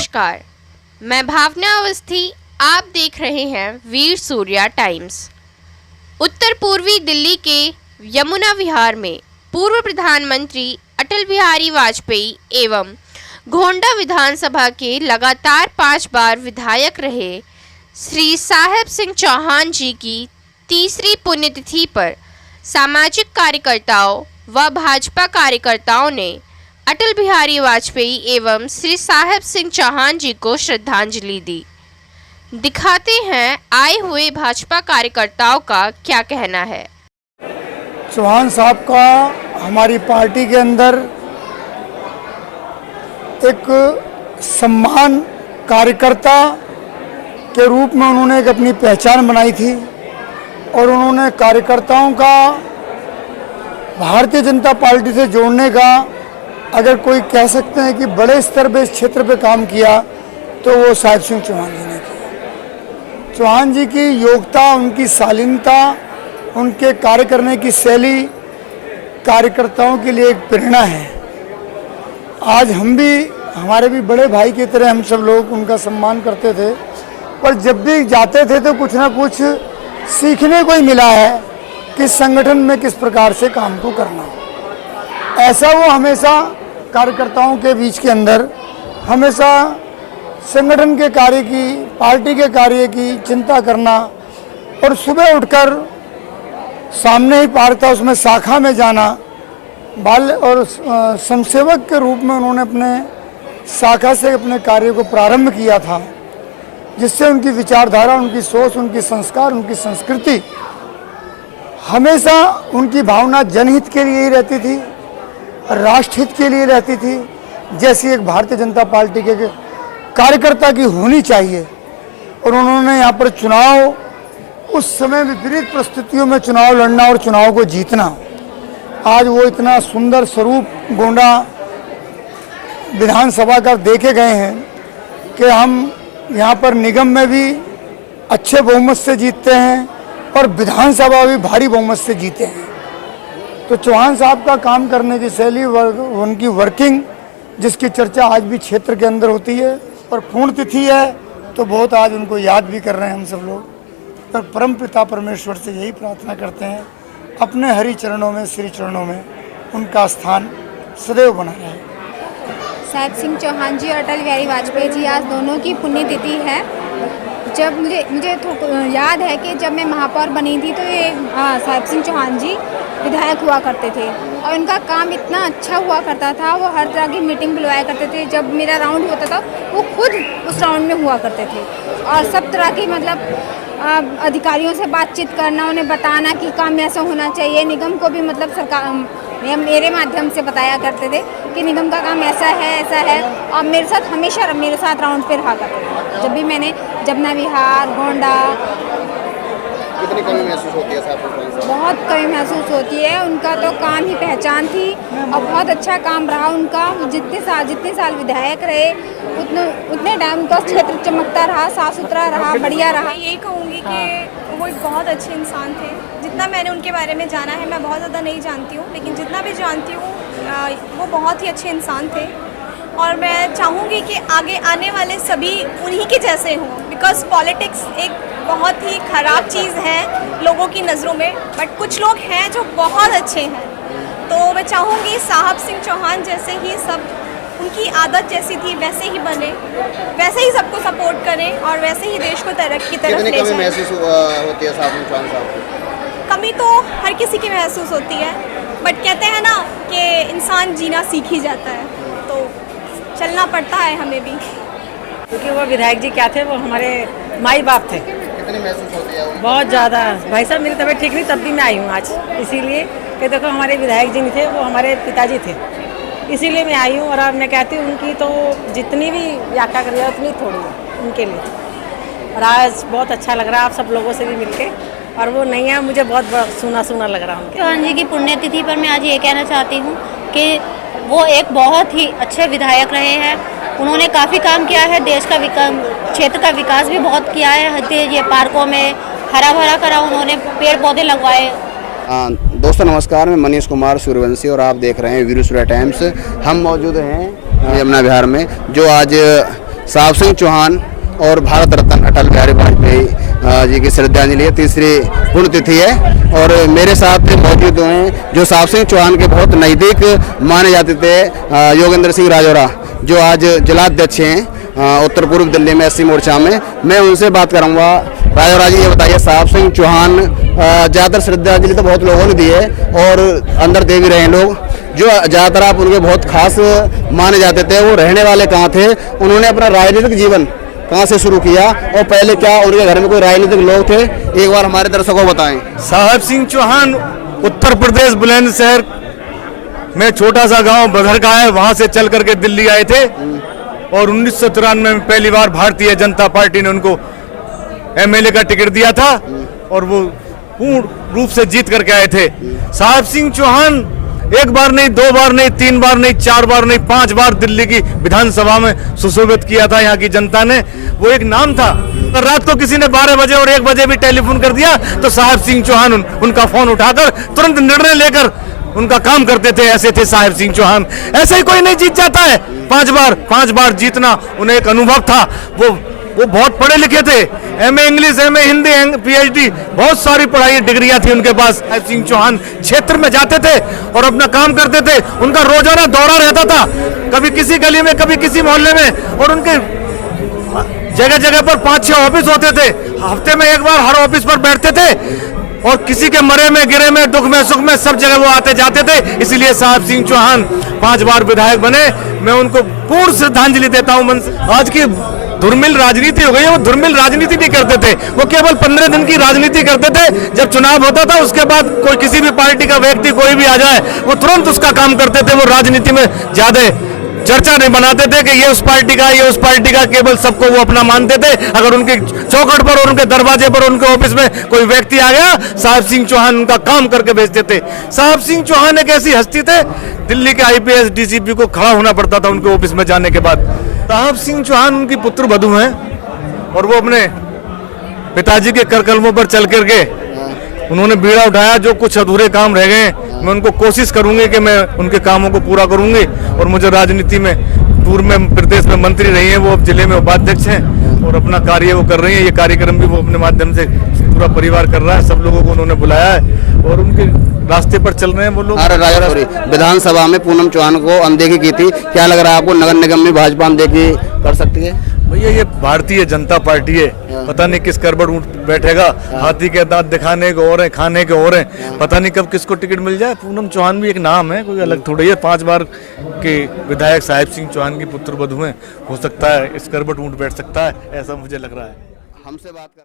नमस्कार, मैं भावना अवस्थी। आप देख रहे हैं वीर सूर्या टाइम्स। उत्तर पूर्वी दिल्ली के यमुना विहार में पूर्व प्रधानमंत्री अटल बिहारी वाजपेयी एवं गोंडा विधानसभा के लगातार 5 बार विधायक रहे श्री साहेब सिंह चौहान जी की तीसरी पुण्यतिथि पर सामाजिक कार्यकर्ताओं व भाजपा कार्यकर्ताओं ने अटल बिहारी वाजपेयी एवं श्री साहेब सिंह चौहान जी को श्रद्धांजलि दी। दिखाते हैं आए हुए भाजपा कार्यकर्ताओं का क्या कहना है। चौहान साहब का हमारी पार्टी के अंदर एक सम्मान कार्यकर्ता के रूप में उन्होंने एक अपनी पहचान बनाई थी और उन्होंने कार्यकर्ताओं का भारतीय जनता पार्टी से जोड़ने का, अगर कोई कह सकते हैं कि बड़े स्तर पे इस क्षेत्र पे काम किया तो वो साहेब सिंह चौहान जी ने किया। चौहान जी की योग्यता, उनकी शालीनता, उनके कार्य करने की शैली कार्यकर्ताओं के लिए एक प्रेरणा है। आज हम भी, हमारे भी बड़े भाई की तरह हम सब लोग उनका सम्मान करते थे, पर जब भी जाते थे तो कुछ ना कुछ सीखने को ही मिला है कि संगठन में किस प्रकार से काम को करना। ऐसा वो हमेशा कार्यकर्ताओं के बीच के अंदर हमेशा संगठन के कार्य की, पार्टी के कार्य की चिंता करना और सुबह उठकर सामने ही पार्क था उसमें शाखा में जाना, बाल और समसेवक के रूप में उन्होंने अपने शाखा से अपने कार्य को प्रारंभ किया था, जिससे उनकी विचारधारा, उनकी सोच, उनकी संस्कार, उनकी संस्कृति हमेशा उनकी भावना जनहित के लिए ही रहती थी, राष्ट्रहित के लिए रहती थी, जैसी एक भारतीय जनता पार्टी के कार्यकर्ता की होनी चाहिए। और उन्होंने यहाँ पर चुनाव, उस समय विपरीत परिस्थितियों में चुनाव लड़ना और चुनाव को जीतना, आज वो इतना सुंदर स्वरूप गोंडा विधानसभा का देखे गए हैं कि हम यहाँ पर निगम में भी अच्छे बहुमत से जीतते हैं और विधानसभा भी भारी बहुमत से जीते हैं। तो चौहान साहब का काम करने की शैली, उनकी वर्किंग, जिसकी चर्चा आज भी क्षेत्र के अंदर होती है, और पूर्ण तिथि है तो बहुत आज उनको याद भी कर रहे हैं हम सब लोग। पर परम पिता परमेश्वर से यही प्रार्थना करते हैं अपने हरि चरणों में, श्री चरणों में उनका स्थान सदैव बना रहे। साहेब सिंह चौहान जी और अटल बिहारी वाजपेयी जी आज दोनों की पुण्यतिथि है। जब मुझे याद है कि जब मैं महापौर बनी थी तो ये साहेब सिंह चौहान जी विधायक हुआ करते थे और उनका काम इतना अच्छा हुआ करता था। वो हर तरह की मीटिंग बुलवाया करते थे। जब मेरा राउंड होता था वो खुद उस राउंड में हुआ करते थे और सब तरह की मतलब अधिकारियों से बातचीत करना, उन्हें बताना कि काम ऐसा होना चाहिए। निगम को भी मतलब सरकार मेरे माध्यम से बताया करते थे कि निगम का काम ऐसा है और मेरे साथ हमेशा मेरे साथ राउंड पे रहा करते थे। जब भी मैंने जमुना विहार, गोंडा, कितनी कमी महसूस होती है साहब? बहुत कमी महसूस होती है। उनका तो काम ही पहचान थी और बहुत अच्छा काम रहा उनका। जितने साल विधायक रहे उतने टाइम उनका क्षेत्र चमकता रहा, साफ सुथरा रहा, बढ़िया रहा। यही कहूँगी कि वो एक बहुत अच्छे इंसान थे। जितना मैंने उनके बारे में जाना है, मैं बहुत ज़्यादा नहीं जानती हूँ, लेकिन जितना भी जानती हूँ वो बहुत ही अच्छे इंसान थे। और मैं चाहूँगी कि आगे आने वाले सभी उन्हीं के जैसे हों, बिकॉज़ पॉलिटिक्स एक बहुत ही ख़राब चीज़ है लोगों की नज़रों में, बट कुछ लोग हैं जो बहुत अच्छे हैं। तो मैं चाहूँगी साहब सिंह चौहान जैसे ही सब, उनकी आदत जैसी थी वैसे ही बने, वैसे ही सबको सपोर्ट करें और वैसे ही देश को तरक्की की तरफ ले जाएं। कितनी कमी महसूस होती है साहब चौहान साहब? कमी तो हर किसी की महसूस होती है, बट कहते हैं ना कि इंसान जीना सीख ही जाता है, तो चलना पड़ता है हमें भी। क्योंकि वो विधायक जी क्या थे, वो हमारे माई बाप थे। कितनी महसूस होती है? बहुत ज़्यादा। भाई साहब मेरी तबीयत ठीक नहीं तब भी मैं आई हूँ आज, इसीलिए कि देखो हमारे विधायक जी नहीं थे, वो हमारे पिताजी थे, इसीलिए मैं आई हूँ। और अब मैं कहती हूँ उनकी तो जितनी भी व्याख्या करिए उतनी थोड़ी है उनके लिए। और आज बहुत अच्छा लग रहा है आप सब लोगों से भी मिलके, और वो नहीं है, मुझे बहुत सूना सूना लग रहा है। चौहान जी की पुण्यतिथि पर मैं आज ये कहना चाहती हूँ कि वो एक बहुत ही अच्छे विधायक रहे हैं। उन्होंने काफ़ी काम किया है, देश का क्षेत्र का विकास भी बहुत किया है। ये पार्कों में हरा भरा करा, उन्होंने पेड़ पौधे लगवाए। दोस्तों नमस्कार, मैं मनीष कुमार सूर्यवंशी और आप देख रहे हैं वीर सूर्या टाइम्स। हम मौजूद हैं यमुना विहार में, जो आज साहब सिंह चौहान और भारत रत्न अटल बिहारी वाजपेयी जी की श्रद्धांजलि है, तीसरी पुण्यतिथि है। और मेरे साथ मौजूद हैं जो साहब सिंह चौहान के बहुत नज़दीक माने जाते थे, योगेंद्र सिंह राजौरा, जो आज जिलाध्यक्ष हैं उत्तर पूर्व दिल्ली में एससी मोर्चा में। मैं उनसे बात करूंगा। राजौरा जी, ये बताइए, साहब सिंह चौहान ज़्यादातर श्रद्धांजलि तो बहुत लोगों ने दी है और अंदर दे भी रहे हैं लोग, जो ज़्यादातर आप उनके बहुत खास माने जाते थे, वो रहने वाले कहाँ थे, उन्होंने अपना राजनीतिक जीवन कहाँ से शुरू किया और पहले क्या उनके घर में कोई राजनीतिक लोग थे, एक बार हमारे दर्शकों को बताएं। साहब सिंह चौहान उत्तर प्रदेश बुलंदशहर में छोटा सा गांव बधर का है, वहां से चल करके दिल्ली आए थे और 1993 में पहली बार भारतीय जनता पार्टी ने उनको एमएलए का टिकट दिया था और वो पूर्ण रूप से जीत करके आए थे। साहब सिंह चौहान एक बार नहीं, दो बार नहीं, तीन बार नहीं, चार बार नहीं, 5 बार दिल्ली की विधानसभा में सुशोभित किया था यहाँ की जनता ने। वो एक नाम था। अगर रात को किसी ने 12 बजे और 1 बजे भी टेलीफोन कर दिया तो साहब सिंह चौहान उनका फोन उठाकर तुरंत निर्णय लेकर उनका काम करते थे। ऐसे थे साहब सिंह चौहान। ऐसे ही कोई नहीं जीत जाता है। 5 बार जीतना उन्हें एक अनुभव था। वो बहुत पढ़े लिखे थे, MA English, MA Hindi, PhD, बहुत सारी पढ़ाई डिग्रियां थी उनके पास। साहब सिंह चौहान क्षेत्र में जाते थे और अपना काम करते थे। उनका रोजाना दौरा रहता था, कभी किसी गली में, कभी किसी मोहल्ले में, और उनके जगह जगह पर 5-6 ऑफिस होते थे। हफ्ते में एक बार हर ऑफिस पर बैठते थे और किसी के मरे में, गिरे में, दुख में, सुख में, सब जगह वो आते जाते थे। इसलिए साहब सिंह चौहान 5 बार विधायक बने। मैं उनको पूर्ण श्रद्धांजलि देता हूं मन से। आज की धुरमिल राजनीति हो गई है, वो धुरमिल राजनीति नहीं करते थे, वो केवल 15 दिन की राजनीति करते थे। जब चुनाव होता था उसके बाद कोई किसी भी पार्टी का व्यक्ति कोई भी आ जाए वो तुरंत उसका काम करते थे। वो राजनीति में ज्यादा चर्चा नहीं बनाते थे कि ये उस पार्टी का, ये उस पार्टी का, केवल सबको वो अपना मानते थे। अगर उनके चौखट पर और उनके दरवाजे पर, उनके ऑफिस में कोई व्यक्ति आ गया, साहब सिंह चौहान उनका काम करके भेजते थे। साहब सिंह चौहान एक ऐसी हस्ती थे, दिल्ली के आईपीएस डीसीपी को खड़ा होना पड़ता था उनके ऑफिस में जाने के बाद। साहब सिंह चौहान उनकी पुत्र वधू हैं और वो अपने पिताजी के कर कलमों पर चल करके उन्होंने बीड़ा उठाया। जो कुछ अधूरे काम रह गए मैं उनको कोशिश करूंगी कि मैं उनके कामों को पूरा करूंगी। और मुझे राजनीति में पूर्व में प्रदेश में मंत्री रही हैं, वो अब जिले में उपाध्यक्ष हैं और अपना कार्य वो कर रही हैं। ये कार्यक्रम भी वो अपने माध्यम से पूरा परिवार कर रहा है। सब लोगों को उन्होंने बुलाया है और उनके रास्ते पर चल रहे हैं वो लोग। विधानसभा में पूनम चौहान को अनदेखी की थी, क्या लग रहा है आपको नगर निगम में भाजपा अनदेखी कर सकती है? भैया ये भारतीय जनता पार्टी है, पता नहीं किस करबट ऊँट बैठेगा। हाथी के दांत दिखाने के और हैं, खाने के और हैं, पता नहीं कब किसको टिकट मिल जाए। पूनम चौहान भी एक नाम है, कोई अलग थोड़ी है। 5 बार के विधायक साहब सिंह चौहान की पुत्र वधू हैं, हो सकता है इस करबट ऊँट बैठ सकता है, ऐसा मुझे लग रहा है। हमसे बात कर